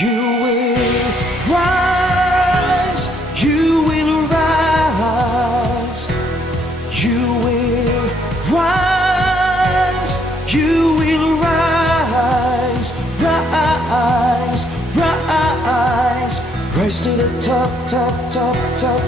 You will rise, you will rise, you will rise, you will rise, rise, rise, rise to the top, top, top, top.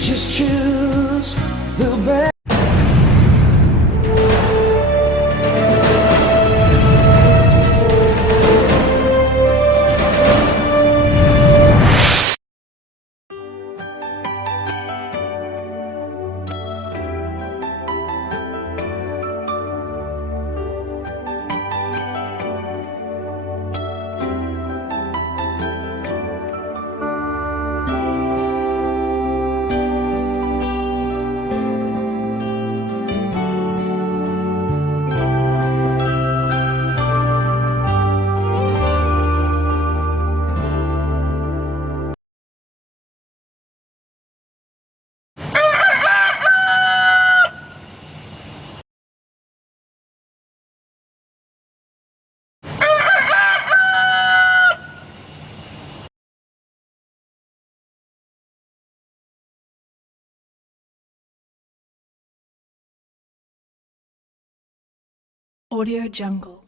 Just choose the best. Audio Jungle.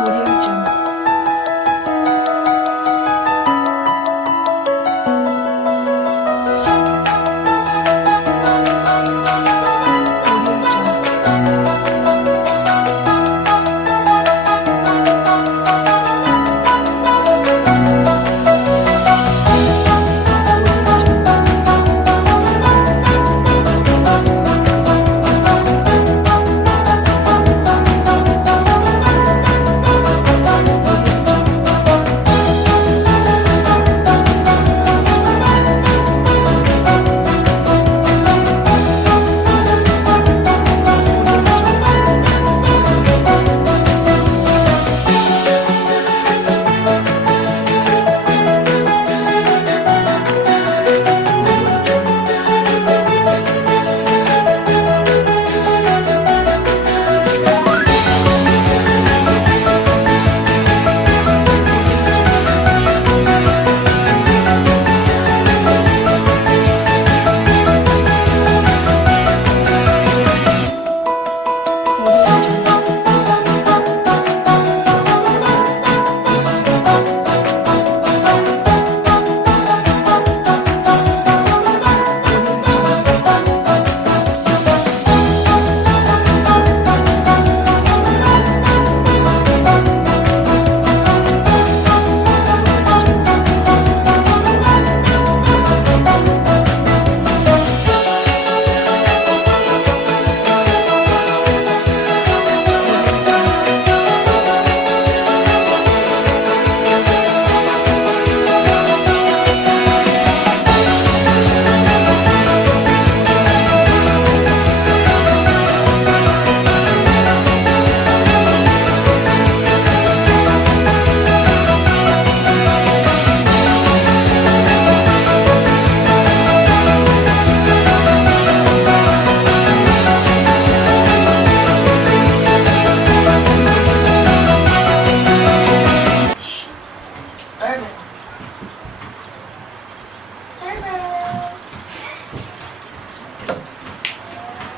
Audio Jungle.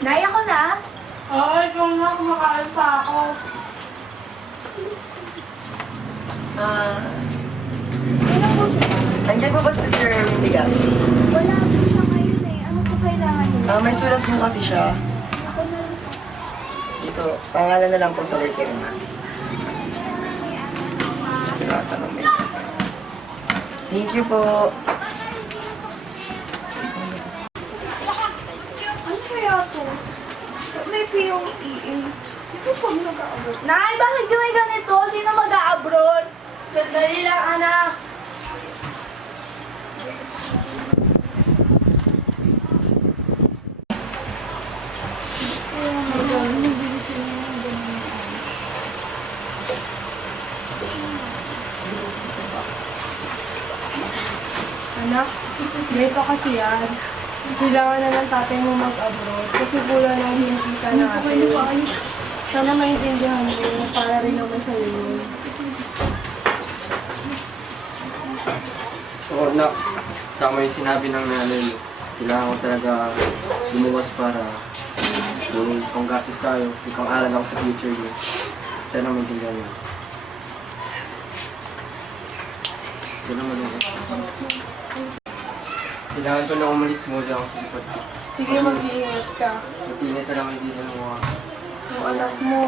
Nay, ako na. Ay, ikaw na, kumakain pa ako. Sino po sila? Andiyan po ba si Sir Erwin Legaspi? Wala po siya ngayon eh. Ano po kailangan niyo? May sulat po kasi siya. Ako na lang po. Dito, pangalan na lang po sa letter na. Sulatan ng may. Thank you po. Ano kaya to? May POE eh. Ito pag nag-a-abroad. Nay, bakit gawin ganito? Sino mag-a-abroad? Sandali lang, anak. Anak, Dito kasi yan. Kailangan na ng tatay mo mag-abroad kasi pula nang hindi ka natin. Sana maintindihan mo para rin naman sa'yo yun. Oo, nak. Tama yung sinabi ng nanay mo. Kailangan ko talaga lumuwas para yung panggastos tayo, yung pang-aral ako sa future niya. Sana maintindihan mo. Ito naman ako. Kailangan ko na umalis muna ako sa lipat. Sige, mag-iingat ka. Matinit na lang hindi na mga Yung anak mo.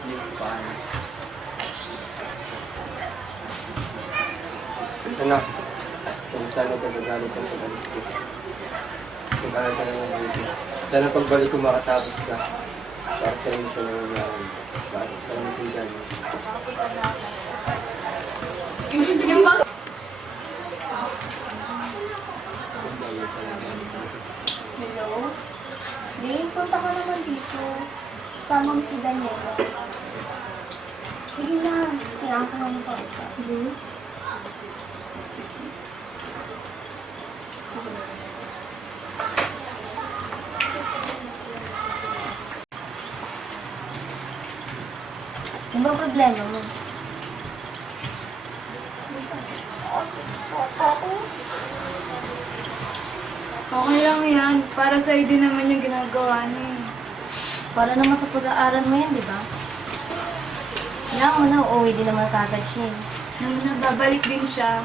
hindi ko paano. Ito na. Kung sana tagagalit ang pag-alis ko. Mag-aral ka naman dito. Sana pagbalik ko makatapos ka. Para sa inyo ko naman naman. Bakit ka naman tingnan mo? Yung bang... Hello? Dave, punta ka naman dito. Sama mo si Daniela. Sige na. Kailangan ko naman kausap. Sige. Sige. Ano ba problema mo? Okay lang yan. Para sa'yo din naman yung ginagawa niya. Para naman sa pag-aaral mo yan, di ba? Kailangan mo na, uuwi din naman kagad siya. Babalik din siya.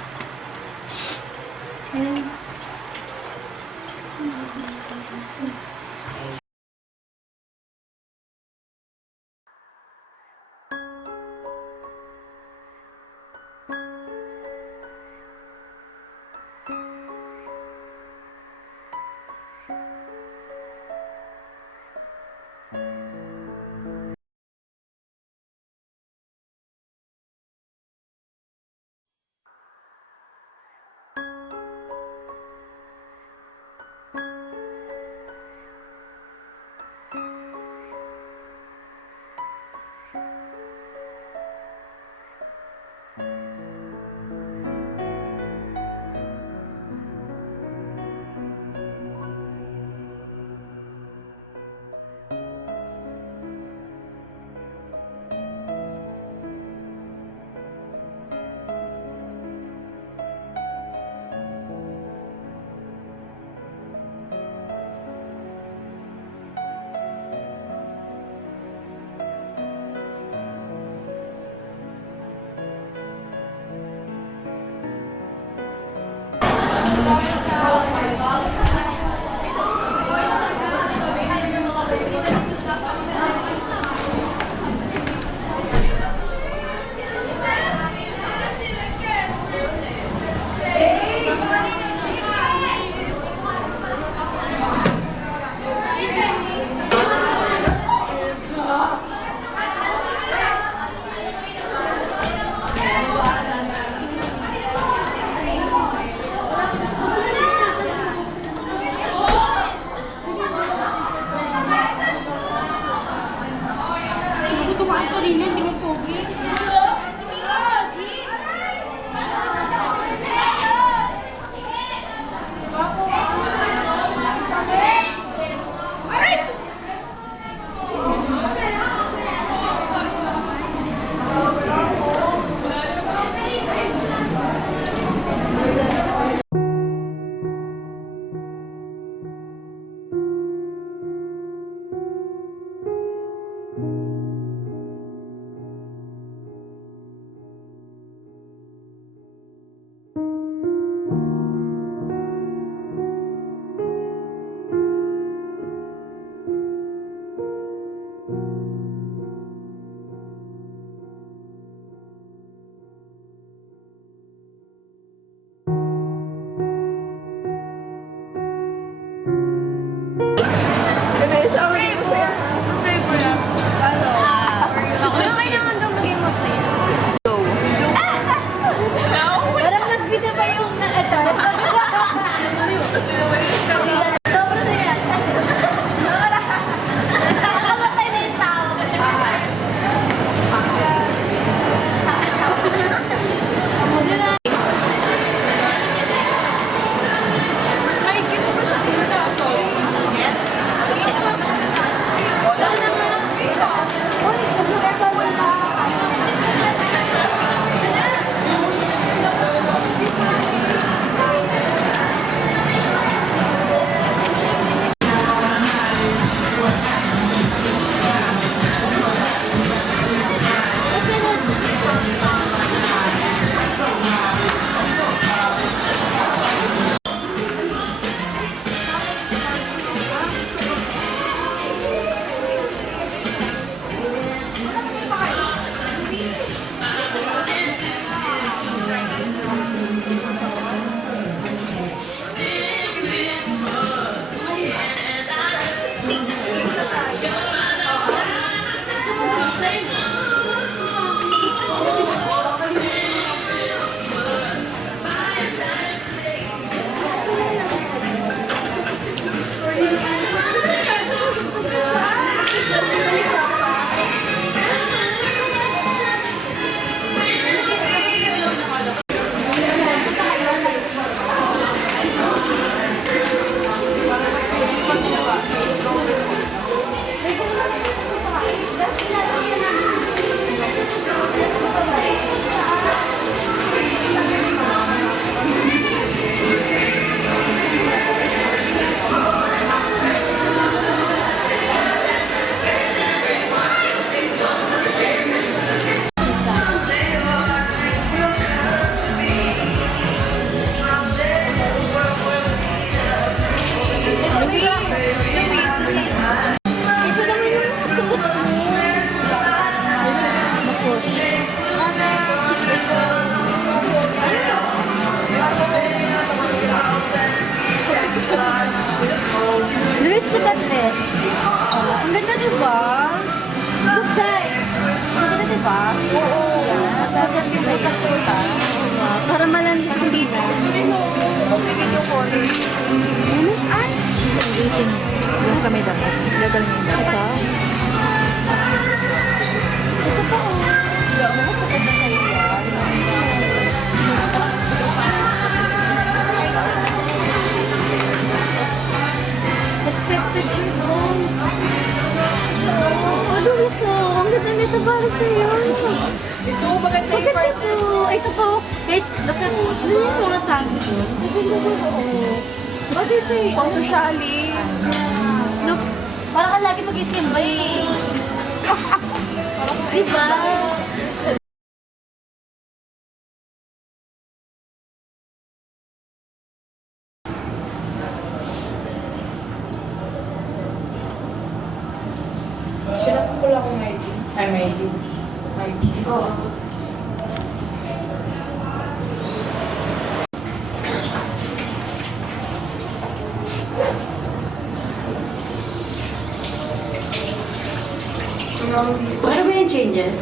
bracelet. Ang ganda, di ba? Look, guys. Ang ganda, di ba? Oo. Yan. Dapat yung magkasuta. Para malamig ang dito. Ay! Yung sa may dapat. Gagaling yung dapat. Ito pa, oh. Masakit na sa'yo yan. Expected siya doon. Oh, Luis, oh. Ang ganda nito para sa'yo. Ito, maganda yung Maganda part. ito. Ito po. Guys, look at it. Ano yung mga sabi ko? Maganda ko, oh. Bakit sa'yo? Pang sosyali. Look, parang ka lagi mag-isimba eh. Diba? Sinap ko lang kung may ay, may Oo. Ano ba yung changes?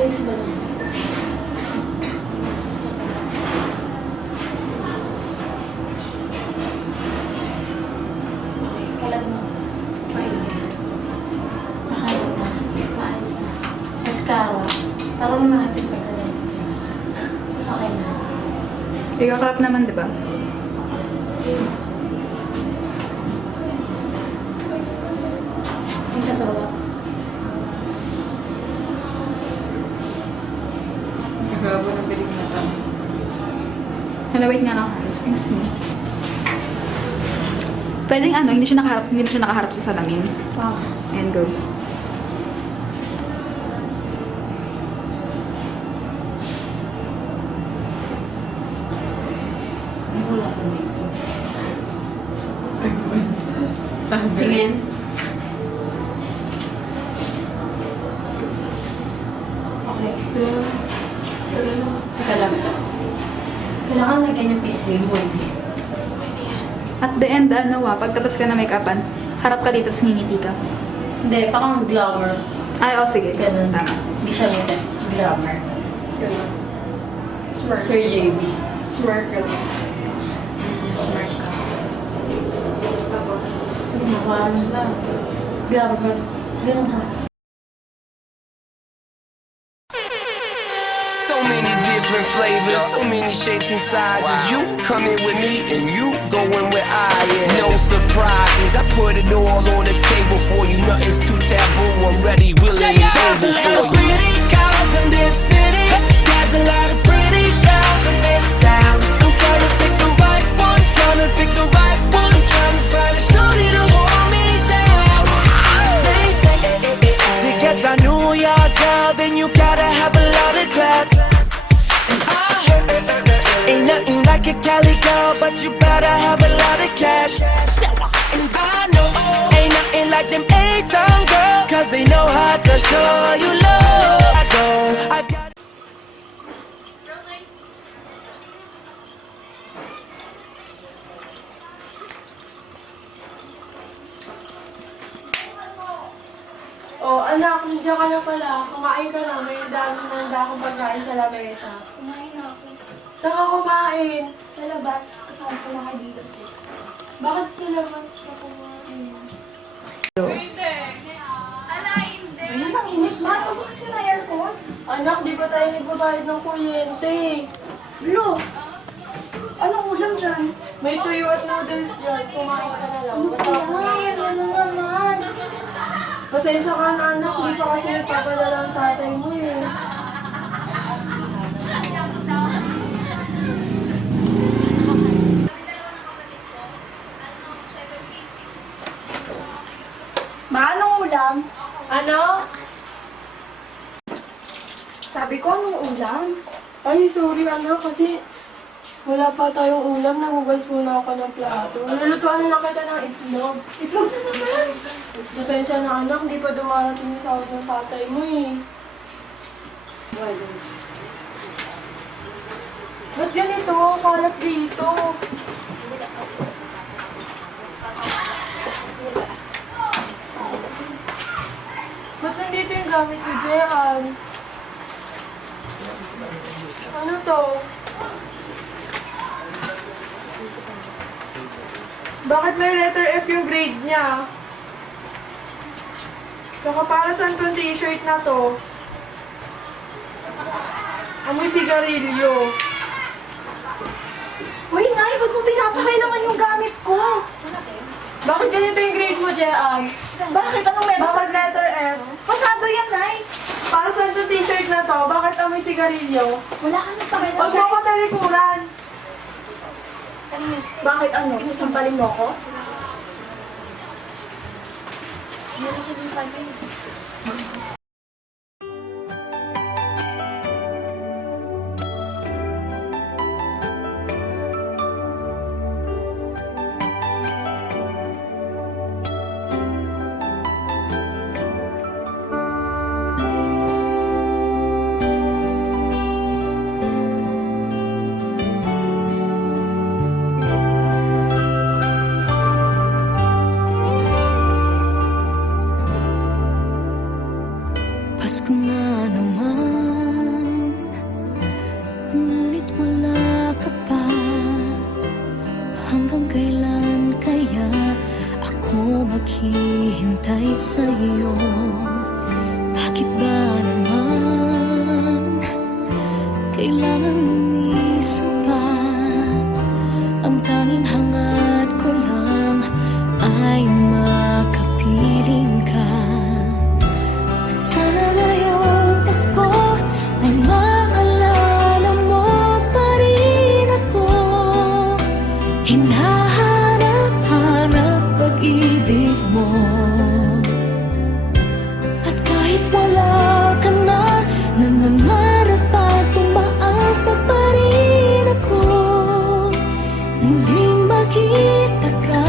Ayos ba lang? Okay, kalat mo. Mainit. Mahal na. Maayos na. Mascara. Parang natin pagkalat. Okay na. Ikakrap naman, di ba? Yung ka sa baba. Nagagawa ng bilig na ito. Hello, wait nga lang. Excuse me. Pwedeng ano, hindi siya nakaharap sa salamin. And go. Tingin. Okay. Teka lang. Kailangan lagyan yung pisngi mo, hindi. At the end, pagtapos ka na make-upan, harap ka dito, tapos ngingiti ka. Hindi, parang glamour. Ay, oh, sige. Ganun. Tama. Hindi siya ngiti. Glamour. Ganun. Smart. Sir JB. Smart ka. Smart ka. Tapos, mapalos na. Glamour. Ganun ha. So many different flavors, so many shapes and sizes. You coming with me and you going where I am. No surprises, I put it all on the table for you. Nothing's too taboo. I'm ready, willing, and able for you. Pretty girls in this city. There's a lot of pretty girls in this town. I'm trying to pick the right one, trying to pick the right one. I'm trying to find a shorty to hold me down. They say to get to New York, girl, then you gotta have a lot of class. Ain't nothing like a Cali girl, but you better have a lot of cash. And I know ain't nothing like them A-Town girls, cause they know how to show you love. I've got Oh, anak, nandiyan ka na pala. Kumain ka na. May dami na handa akong pagkain sa lamesa. Kumain na ako. Saan ka kumain? Sa labas, kasama ko na kaibigan ko. Bakit sa labas ka kumain? Ayun, ang init ba? Ito ba kasi na aircon? Anak, di ba tayo nagbabayad ng kuryente? Lo! Anong ulam dyan? May tuyo at noodles dyan. Kumain ka na lang. Masarap na. Ay, ano naman? Pasensya ka na, anak. Hindi pa kasi nagpapadala ang tatay mo eh. Ay, sorry anak, kasi wala pa tayong ulam. Nagugas muna ako ng plato. Lulutuan na lang kita ng itlog. Itlog na naman! Pasensya na anak, hindi pa dumarating yung sahod ng tatay mo eh. Ba't ganito? Kalat dito. Ba't nandito yung gamit ko, Jehan? Ano to? Bakit may letter F yung grade niya? Tsaka para saan tong t-shirt na to? Amoy sigarilyo. Uy, Nay, ba't mo pinapakailangan yung gamit ko? Bakit ganito yung grade mo, Jehan? Bakit? Anong meron sa... Bakit letter F? Pasado yan, Nay. Para saan tong t-shirt na to? Bakit amoy sigarilyo? Wala ka nang pakialam. Huwag mo ko talikuran. Bakit ano? Sasampalin mo ako? Pasko na naman, ngunit wala ka pa. Hanggang kailan kaya ako maghihintay sa'yo? Bakit ba naman kailangan lumisa pa? Ang tanging hangad ko lang ay makapiling ka. Sana ngayong Pasko ay maalala mo pa rin ako. Hinahanap-hanap pag-ibig mo. At kahit wala ka na, nangangarap at tumaasa pa rin ako. Muling makita ka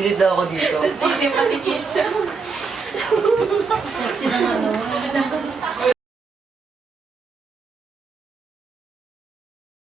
Silid na ako dito. Sexy ng ano.